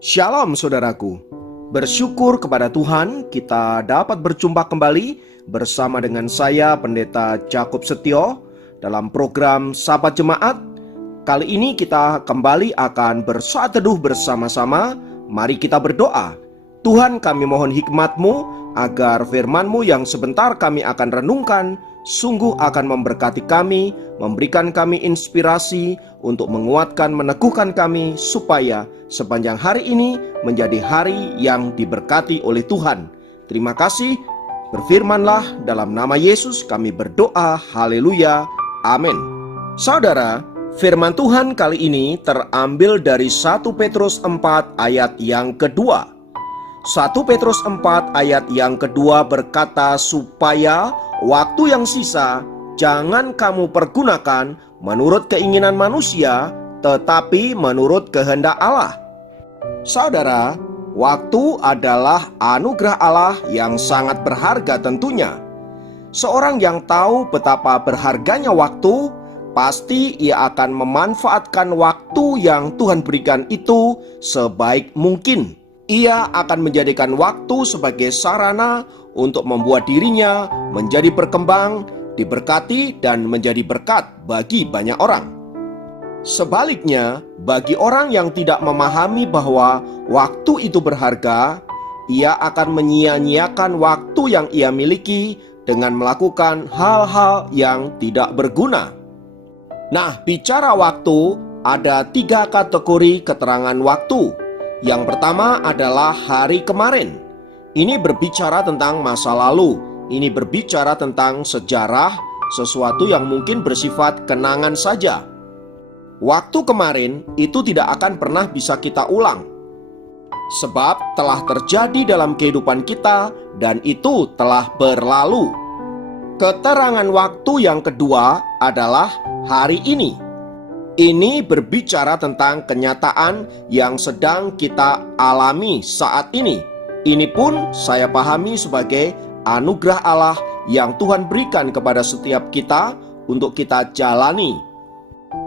Shalom saudaraku, bersyukur kepada Tuhan kita dapat berjumpa kembali bersama dengan saya Pendeta Jakob Setio dalam program Sahabat Jemaat. Kali ini kita kembali akan bersaat teduh bersama-sama. Mari kita berdoa. Tuhan, kami mohon hikmat-Mu agar firman-Mu yang sebentar kami akan renungkan sungguh akan memberkati kami, memberikan kami inspirasi untuk menguatkan, meneguhkan kami supaya sepanjang hari ini menjadi hari yang diberkati oleh Tuhan. Terima kasih. Berfirmanlah, dalam nama Yesus kami berdoa. Haleluya. Amin. Saudara, firman Tuhan kali ini terambil dari 1 Petrus 4 ayat yang kedua. 1 Petrus 4 ayat yang kedua berkata, supaya waktu yang sisa jangan kamu pergunakan menurut keinginan manusia, tetapi menurut kehendak Allah. Saudara, waktu adalah anugerah Allah yang sangat berharga tentunya. Seorang yang tahu betapa berharganya waktu, pasti ia akan memanfaatkan waktu yang Tuhan berikan itu sebaik mungkin. Ia akan menjadikan waktu sebagai sarana untuk membuat dirinya menjadi berkembang, diberkati, dan menjadi berkat bagi banyak orang. Sebaliknya, bagi orang yang tidak memahami bahwa waktu itu berharga, ia akan menyia-nyiakan waktu yang ia miliki dengan melakukan hal-hal yang tidak berguna. Nah, bicara waktu, ada 3 kategori keterangan waktu. Yang pertama adalah hari kemarin. Ini berbicara tentang masa lalu. Ini berbicara tentang sejarah, sesuatu yang mungkin bersifat kenangan saja. Waktu kemarin itu tidak akan pernah bisa kita ulang, sebab telah terjadi dalam kehidupan kita dan itu telah berlalu. Keterangan waktu yang kedua adalah hari ini. Ini berbicara tentang kenyataan yang sedang kita alami saat ini. Ini pun saya pahami sebagai anugerah Allah yang Tuhan berikan kepada setiap kita untuk kita jalani.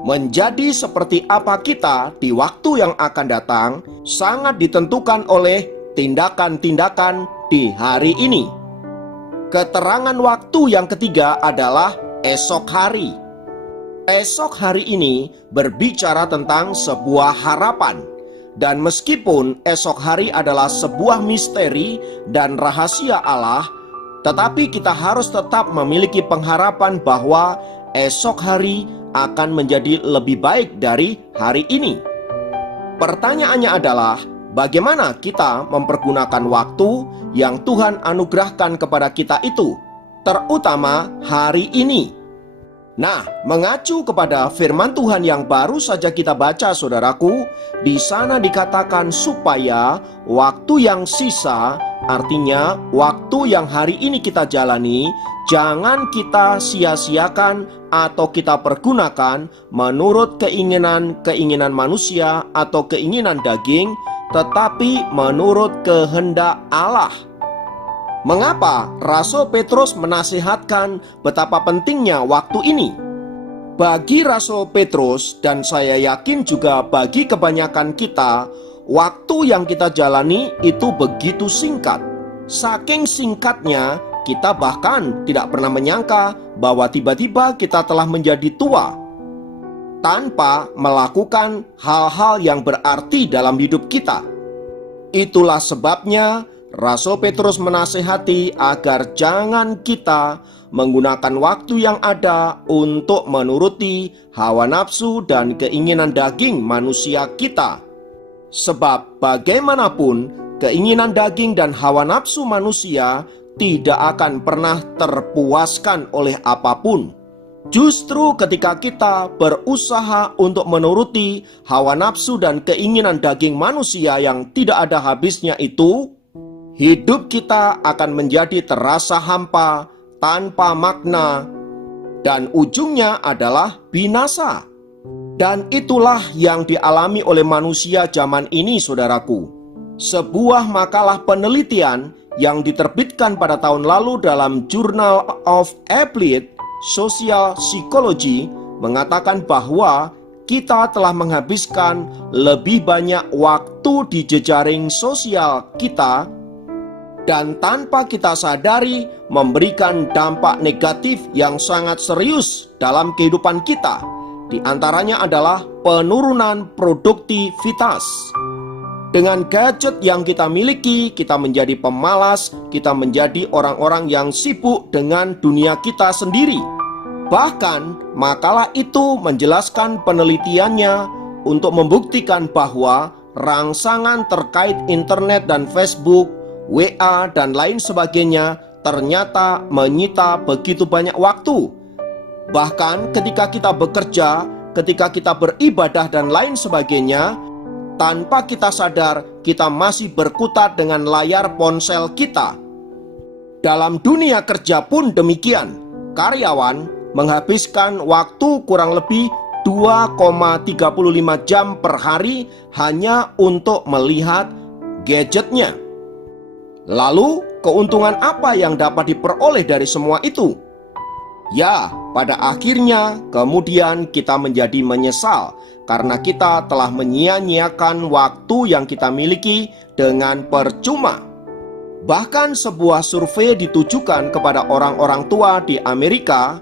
Menjadi seperti apa kita di waktu yang akan datang sangat ditentukan oleh tindakan-tindakan di hari ini. Keterangan waktu yang ketiga adalah esok hari. Esok hari ini berbicara tentang sebuah harapan. Dan meskipun esok hari adalah sebuah misteri dan rahasia Allah, tetapi kita harus tetap memiliki pengharapan bahwa esok hari akan menjadi lebih baik dari hari ini. Pertanyaannya adalah, bagaimana kita mempergunakan waktu yang Tuhan anugerahkan kepada kita itu, terutama hari ini? Nah, mengacu kepada firman Tuhan yang baru saja kita baca, saudaraku, di sana dikatakan supaya waktu yang sisa, artinya waktu yang hari ini kita jalani, jangan kita sia-siakan atau kita pergunakan menurut keinginan manusia atau keinginan daging, tetapi menurut kehendak Allah. Mengapa Rasul Petrus menasihatkan betapa pentingnya waktu ini? Bagi Rasul Petrus, dan saya yakin juga bagi kebanyakan kita, waktu yang kita jalani itu begitu singkat. Saking singkatnya, kita bahkan tidak pernah menyangka bahwa tiba-tiba kita telah menjadi tua tanpa melakukan hal-hal yang berarti dalam hidup kita. Itulah sebabnya Rasul Petrus menasihati agar jangan kita menggunakan waktu yang ada untuk menuruti hawa nafsu dan keinginan daging manusia kita. Sebab bagaimanapun keinginan daging dan hawa nafsu manusia tidak akan pernah terpuaskan oleh apapun. Justru ketika kita berusaha untuk menuruti hawa nafsu dan keinginan daging manusia yang tidak ada habisnya itu, hidup kita akan menjadi terasa hampa, tanpa makna, dan ujungnya adalah binasa. Dan itulah yang dialami oleh manusia zaman ini, saudaraku. Sebuah makalah penelitian yang diterbitkan pada tahun lalu dalam Journal of Applied Social Psychology mengatakan bahwa kita telah menghabiskan lebih banyak waktu di jejaring sosial kita dan tanpa kita sadari memberikan dampak negatif yang sangat serius dalam kehidupan kita. Di antaranya adalah penurunan produktivitas. Dengan gadget yang kita miliki, kita menjadi pemalas, kita menjadi orang-orang yang sibuk dengan dunia kita sendiri. Bahkan, makalah itu menjelaskan penelitiannya untuk membuktikan bahwa rangsangan terkait internet dan Facebook, WA, dan lain sebagainya ternyata menyita begitu banyak waktu. Bahkan ketika kita bekerja, ketika kita beribadah dan lain sebagainya, tanpa kita sadar, kita masih berkutat dengan layar ponsel kita. Dalam dunia kerja pun demikian. Karyawan menghabiskan waktu kurang lebih 2,35 jam per hari hanya untuk melihat gadgetnya. Lalu, keuntungan apa yang dapat diperoleh dari semua itu? Ya, pada akhirnya kemudian kita menjadi menyesal karena kita telah menyia-nyiakan waktu yang kita miliki dengan percuma. Bahkan sebuah survei ditujukan kepada orang-orang tua di Amerika.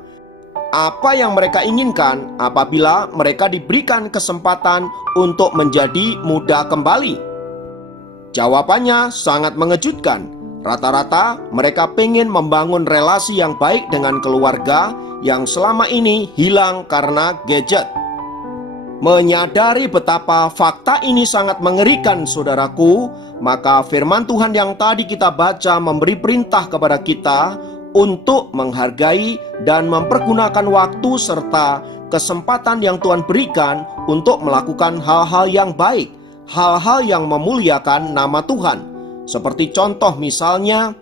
Apa yang mereka inginkan apabila mereka diberikan kesempatan untuk menjadi muda kembali? Jawabannya sangat mengejutkan. Rata-rata mereka pengen membangun relasi yang baik dengan keluarga yang selama ini hilang karena gadget. Menyadari betapa fakta ini sangat mengerikan, saudaraku, maka firman Tuhan yang tadi kita baca memberi perintah kepada kita untuk menghargai dan mempergunakan waktu serta kesempatan yang Tuhan berikan untuk melakukan hal-hal yang baik, hal-hal yang memuliakan nama Tuhan. Seperti contoh misalnya,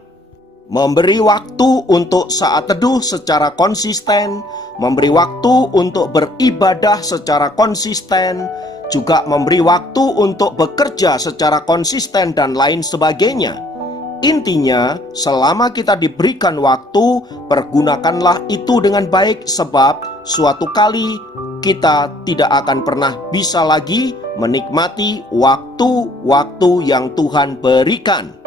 memberi waktu untuk saat teduh secara konsisten, memberi waktu untuk beribadah secara konsisten, juga memberi waktu untuk bekerja secara konsisten dan lain sebagainya. Intinya, selama kita diberikan waktu, pergunakanlah itu dengan baik, sebab suatu kali kita tidak akan pernah bisa lagi menikmati waktu-waktu yang Tuhan berikan.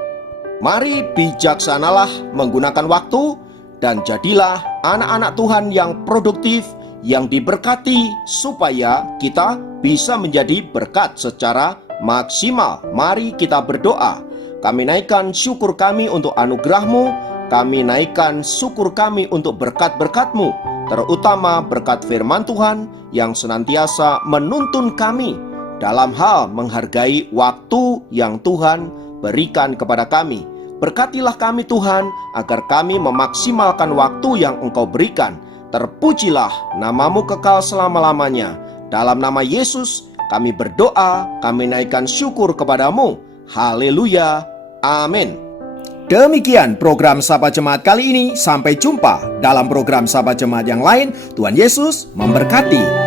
Mari bijaksanalah menggunakan waktu dan jadilah anak-anak Tuhan yang produktif, yang diberkati, supaya kita bisa menjadi berkat secara maksimal. Mari kita berdoa. Kami naikkan syukur kami untuk anugerah-Mu, kami naikkan syukur kami untuk berkat-berkat-Mu, terutama berkat firman Tuhan yang senantiasa menuntun kami dalam hal menghargai waktu yang Tuhan berikan kepada kami. Berkatilah kami Tuhan, agar kami memaksimalkan waktu yang Engkau berikan. Terpujilah nama-Mu kekal selama-lamanya. Dalam nama Yesus kami berdoa, kami naikkan syukur kepada-Mu. Haleluya, amin. Demikian program Sahabat Jemaat kali ini. Sampai jumpa dalam program Sahabat Jemaat yang lain. Tuhan Yesus memberkati.